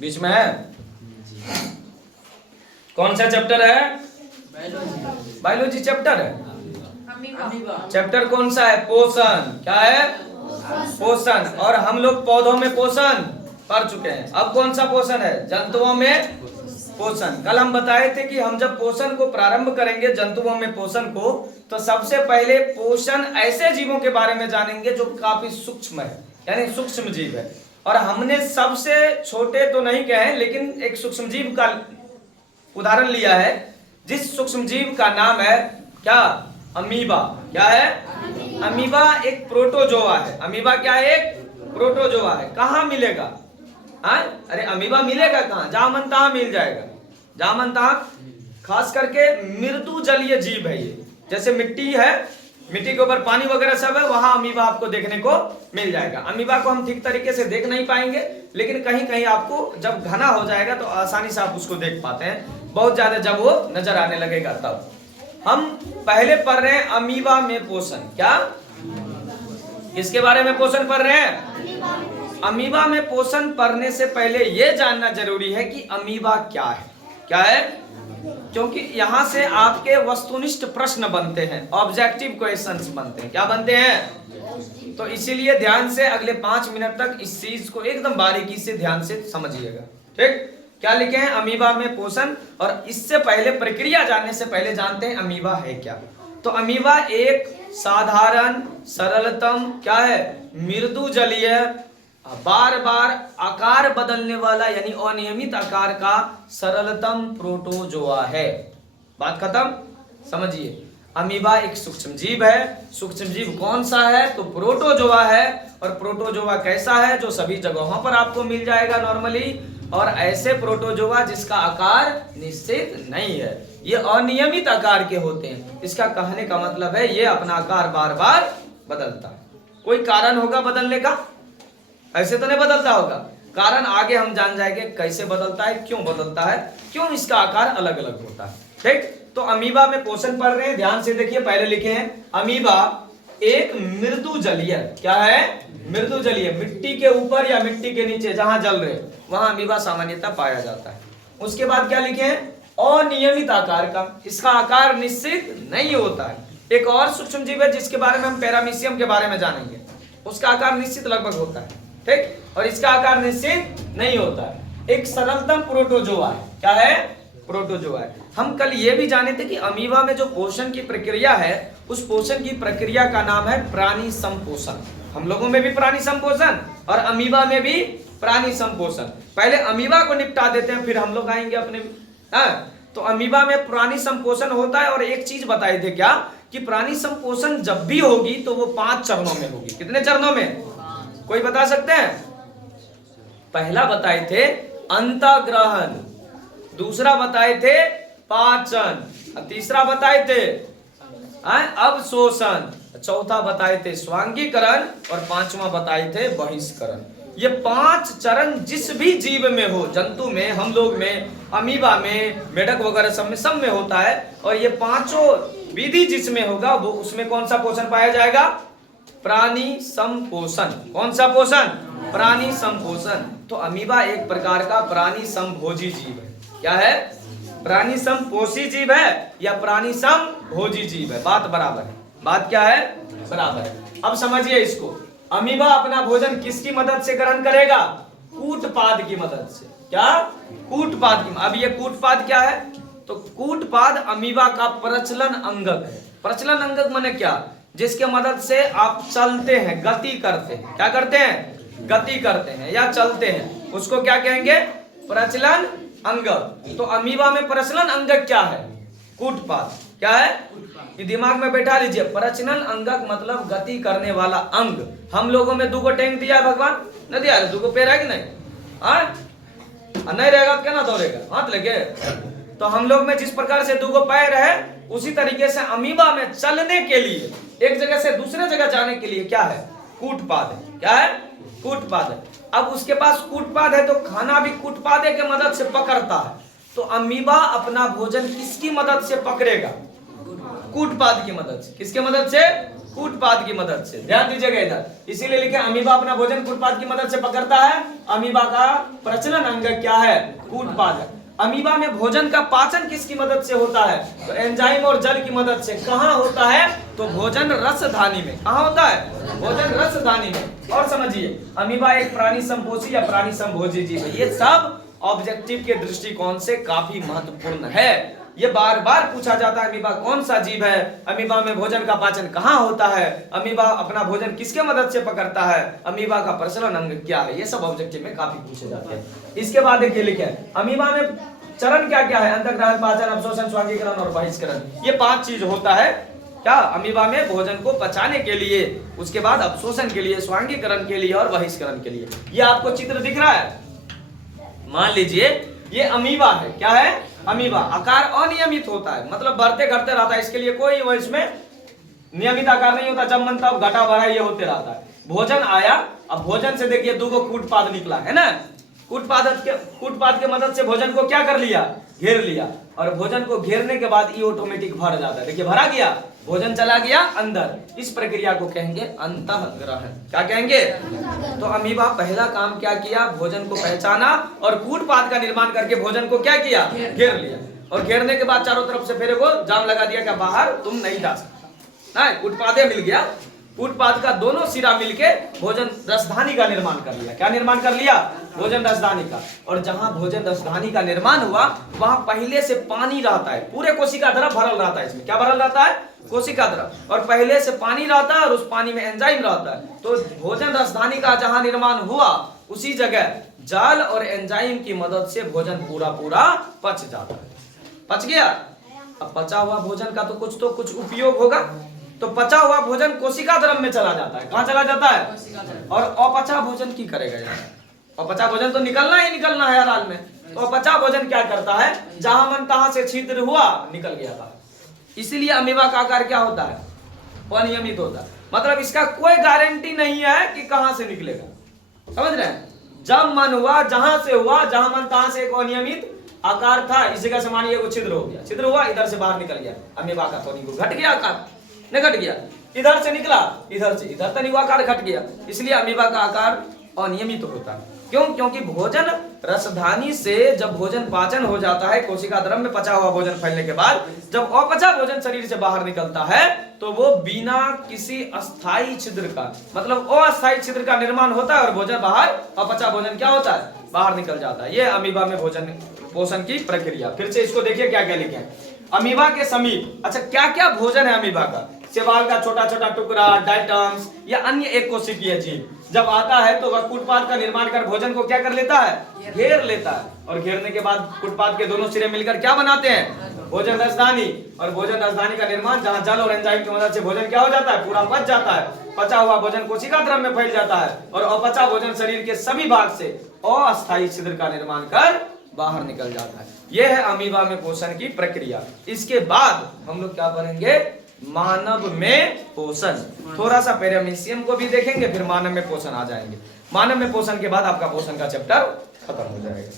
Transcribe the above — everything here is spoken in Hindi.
बीच में है। कौन सा चैप्टर है? बायोलॉजी चैप्टर है। चैप्टर कौन सा है? पोषण। क्या है? पोषण। और हम लोग पौधों में पोषण पढ़ चुके हैं। अब कौन सा पोषण है? जंतुओं में पोषण। कल हम बताए थे कि हम जब पोषण को प्रारंभ करेंगे, जंतुओं में पोषण को, तो सबसे पहले पोषण ऐसे जीवों के बारे में जानेंगे जो काफी सूक्ष्म है, यानी सूक्ष्म जीव है। और हमने सबसे छोटे तो नहीं कहे, लेकिन एक सूक्ष्म जीव का उदाहरण लिया है, जिस सूक्ष्म जीव का नाम है क्या? अमीबा। क्या है? अमीबा एक प्रोटोजोआ है। अमीबा क्या है? एक प्रोटोजोआ है। कहाँ मिलेगा? हाँ? अरे अमीबा मिलेगा कहाँ? जहां मन तहां मिल जाएगा। जहां मन तहां। खास करके मृदु जलीय जीव है ये। जैसे मिट्टी है, मिट्टी के ऊपर पानी वगैरह सब है, वहां अमीबा आपको देखने को मिल जाएगा। अमीबा को हम ठीक तरीके से देख नहीं पाएंगे, लेकिन कहीं कहीं आपको जब घना हो जाएगा तो आसानी से आप उसको देख पाते हैं। बहुत ज्यादा जब वो नजर आने लगेगा तब। हम पहले पढ़ रहे हैं अमीबा में पोषण। क्या? किसके बारे में पोषण पढ़ रहे हैं? अमीबा में पोषण पढ़ने से पहले यह जानना जरूरी है कि अमीबा क्या है। क्या है? क्योंकि यहां से आपके वस्तुनिष्ठ प्रश्न बनते हैं, ऑब्जेक्टिव क्वेश्चंस बनते हैं। क्या बनते हैं? तो इसीलिए ध्यान से अगले 5 मिनट तक इस चीज को एकदम बारीकी से ध्यान से समझिएगा। ठीक? क्या लिखे हैं? अमीबा में पोषण। और इससे पहले प्रक्रिया जानने से पहले जानते हैं अमीबा है क्या। तो अमीबा एक साधारण सरलतम क्या है? मृदु जलीय, बार बार आकार बदलने वाला यानी अनियमित आकार का सरलतम प्रोटोजोआ है। बात खत्म। समझिए, अमीबा एक सूक्ष्म जीव है। सूक्ष्म जीव कौन सा है? तो प्रोटोजोआ है। और प्रोटोजोआ कैसा है? जो सभी जगहों पर आपको मिल जाएगा नॉर्मली। और ऐसे प्रोटोजोआ जिसका आकार निश्चित नहीं है, ये अनियमित आकार के होते हैं। इसका कहने का मतलब है ये अपना आकार बार बार बदलता है। कोई कारण होगा बदलने का? ऐसे तो नहीं बदलता होगा। कारण आगे हम जान जाएंगे कैसे बदलता है, क्यों बदलता है, क्यों इसका आकार अलग अलग होता है। ठीक? तो अमीबा में पोषण पढ़ रहे हैं, ध्यान से देखिए। पहले लिखे हैं अमीबा एक मृदु जलीय। क्या है? मृदु जलीय। मिट्टी के ऊपर या मिट्टी के नीचे जहां जल रहे वहां अमीबा सामान्यतः पाया जाता है। उसके बाद क्या लिखे हैं? अनियमित आकार का। इसका आकार निश्चित नहीं होता है। एक और सूक्ष्म जीव है जिसके बारे में हम पैरामीशियम के बारे में जानेंगे। उसका आकार निश्चित लगभग होता है। ठीक? और इसका आकार निश्चित नहीं होता है। एक सरलतम प्रोटोजोआ है। क्या है? प्रोटोजोआ है। हम कल ये भी जाने थे कि अमीबा में जो पोषण की प्रक्रिया है, उस पोषण की प्रक्रिया का नाम है प्राणी संपोषण। हम लोगों में भी प्राणी संपोषण और अमीबा में भी प्राणी संपोषण। पहले अमीबा को निपटा देते हैं, फिर हम लोग आएंगे अपने। तो अमीबा में प्राणी संपोषण होता है। और एक चीज बताए थे क्या, कि प्राणी संपोषण जब भी होगी तो वो 5 चरणों में होगी। कितने चरणों में? कोई बता सकते हैं? पहला बताए थे अंतःग्रहण, दूसरा बताए थे पाचन, तीसरा बताए थे अवशोषण, चौथा बताए थे स्वांगीकरण और 5वां बताए थे बहिष्करण। ये 5 चरण जिस भी जीव में हो, जंतु में, हम लोग में, अमीबा में, मेढक वगैरह सब में होता है। और ये 5 विधि जिसमें होगा वो उसमें कौन सा पोषण पाया जाएगा? प्राणी संपोषण। कौन सा पोषण? प्राणी संपोषण। तो अमीबा एक प्रकार का प्राणी संभोजी जीव है। क्या है? प्राणी संपोषी जीव है या प्राणी संभोजी जीव है? बात बराबर है। बात क्या है? बराबर है। अब समझिए इसको। अमीबा अपना भोजन किसकी मदद से ग्रहण करेगा? कूटपाद की मदद से। क्या? कूटपाद की। अब ये कूटपाद क्या है? तो कूटपाद अमीबा का प्रचलन अंगक है। प्रचलन अंगक माने क्या? जिसके मदद से आप चलते हैं, गति करते हैं। क्या करते हैं? गति करते हैं या चलते हैं। उसको क्या कहेंगे? प्रचलन अंगक। तो अमीबा में प्रचलन अंगक क्या है? कूटपाद। क्या है? ये दिमाग में बैठा लीजिए। प्रचलन अंगक मतलब गति करने वाला अंग। हम लोगों में 2 टैंक दिया है भगवान, नहीं दिया है? 2 पैर है कि नहीं? नहीं रहेगा तो क्या ना दौड़ेगा हाथ लेके? तो हम लोग में जिस प्रकार से 2 पैर है, उसी तरीके से अमीबा में चलने के लिए, एक जगह से दूसरे जगह जाने के लिए क्या है? कूटपाद है। क्या है? कूटपाद है। अब उसके पास कूटपाद है तो खाना भी कूटपादे के मदद से पकड़ता है। तो अमीबा अपना भोजन किसकी मदद से पकड़ेगा? कूटपाद की मदद से। किसके मदद से? कूटपाद की मदद से। ध्यान दीजिएगा इधर, इसीलिए लिखे अमीबा अपना भोजन कूटपाद की मदद से पकड़ता है। अमीबा का प्रचलन अंग क्या है? कूटपाद है। अमीबा में भोजन का पाचन किसकी मदद से होता है? तो एंजाइम और जल की मदद से। कहाँ होता है? तो भोजन रसधानी में। कहाँ होता है? भोजन रसधानी में। और समझिए, अमीबा एक प्राणी संपोषी या प्राणी संभोजी जीव है। ये सब ऑब्जेक्टिव के दृष्टिकोण से काफी महत्वपूर्ण है। ये बार बार पूछा जाता है अमीबा कौन सा जीव है, अमीबा में भोजन का पाचन कहाँ होता है, अमीबा अपना भोजन किसके मदद से पकड़ता है, अमीबा का प्रचलन अंग क्या है। ये सब ऑब्जेक्टिव में काफी पूछे जाते हैं। इसके बाद देखिए लिखे अमीबा में चरण क्या क्या है? अंतःग्रहण, पाचन, अवशोषण, स्वांगीकरण और बहिष्करण। ये 5 चीज होता है क्या अमीबा में भोजन को पचाने के लिए, उसके बाद अवशोषण के लिए, स्वांगीकरण के लिए और बहिष्करण के लिए। ये आपको चित्र दिख रहा है? मान लीजिए ये अमीबा है। क्या है? अमीबा। आकार अनियमित होता है, मतलब बढ़ते घटते रहता है। इसके लिए कोई वो इसमें नियमित आकार नहीं होता। जब मन तब घटा बढ़ा ये होते रहता है। भोजन आया, अब भोजन से देखिए 2 कूटपाद निकला है ना। कूटपाद के मदद से भोजन को क्या कर लिया? घेर लिया। और भोजन को घेरने के बाद ये ऑटोमेटिक भर जाता है। देखिए भरा गया, भोजन चला गया अंदर। इस प्रक्रिया को कहेंगे अंतःग्रहण। क्या कहेंगे? तो अमीबा पहला काम क्या किया? भोजन को पहचाना और कूटपाद का निर्माण करके भोजन को क्या किया? घेर लिया। और घेरने के बाद चारों तरफ से फिर वो जाम लगा दिया कि बाहर तुम नहीं जा सकते। नहीं, कूटपादे मिल गया। कूटपाद का दोनों सिरा मिलके भोजन रसधानी का निर्माण कर लिया। क्या निर्माण कर लिया? भोजन रसधानी का। और जहां भोजन रसधानी का निर्माण हुआ वहां पहले से पानी रहता है। पूरे कोशिका द्रव भरल रहता है। इसमें क्या भरल रहता है? कोशिका द्रव। और पहले से पानी रहता है और उस पानी में एंजाइम रहता है। तो भोजन रसधानी का जहां निर्माण हुआ उसी जगह जल और एंजाइम की मदद से भोजन पूरा पच जाता है। पच गया। अब पचा हुआ भोजन का तो कुछ उपयोग होगा। तो पचा हुआ भोजन कोशिका द्रव में चला जाता है। कहाँ चला जाता है? और अपचा भोजन की करेगा यार? अपचा भोजन तो निकलना ही निकलना है हर हाल में। तो अपचा भोजन क्या करता है? जहां मन तहां से छिद्र हुआ निकल गया था। इसीलिए अमीबा का आकार क्या होता है? अनियमित होता है। मतलब इसका कोई गारंटी नहीं है कि कहां से निकलेगा। समझ रहे हैं? जब मन हुआ, जहां से हुआ, जहां मन तहां से एक अनियमित आकार था। इस जगह से मानिए वो छिद्र हो गया, छिद्र हुआ, इधर से बाहर निकल गया। अमीबा का तो नहीं घट गया आकार, नहीं घट गया। इधर से निकला, इधर से इधर तक आकार घट गया। इसलिए अमीबा का आकार अनियमित होता है। क्यों? क्योंकि भोजन रसधानी से जब भोजन पाचन हो जाता है, कोशिका द्रव में पचा हुआ भोजन फैलने के बाद जब अपचा भोजन शरीर से बाहर निकलता है तो वो बिना किसी अस्थायी छिद्र का, मतलब अस्थायी छिद्र का निर्माण होता है और भोजन बाहर, अपचा भोजन क्या होता है? बाहर निकल जाता है। ये अमीबा में भोजन पोषण की प्रक्रिया। फिर से इसको देखिए क्या क्या लिखे हैं अमीबा के समीप। अच्छा, क्या क्या भोजन है अमीबा का? शैवाल का छोटा छोटा टुकड़ा, डायटम्स या अन्य एक कोशिकीय जीव जब आता है तो वह कूटपाद का निर्माण कर भोजन को क्या कर लेता है? घेर लेता है। और घेरने के बाद कूटपाद के दोनों सिरे मिलकर क्या बनाते हैं? भोजन रसधानी। और भोजन रसधानी का निर्माण जहां जल और एंजाइम की मदद से भोजन क्या हो जाता है? पूरा पच जाता है। पचा हुआ भोजन कोशिका द्रव में फैल जाता है और अपचा भोजन शरीर के सभी भाग से अस्थायी छिद्र का निर्माण कर बाहर निकल जाता है। यह है अमीबा में पोषण की प्रक्रिया। इसके बाद हम लोग क्या पढ़ेंगे? मानव में पोषण। थोड़ा सा पैरामीशियम को भी देखेंगे, फिर मानव में पोषण आ जाएंगे। मानव में पोषण के बाद आपका पोषण का चैप्टर खत्म हो जाएगा।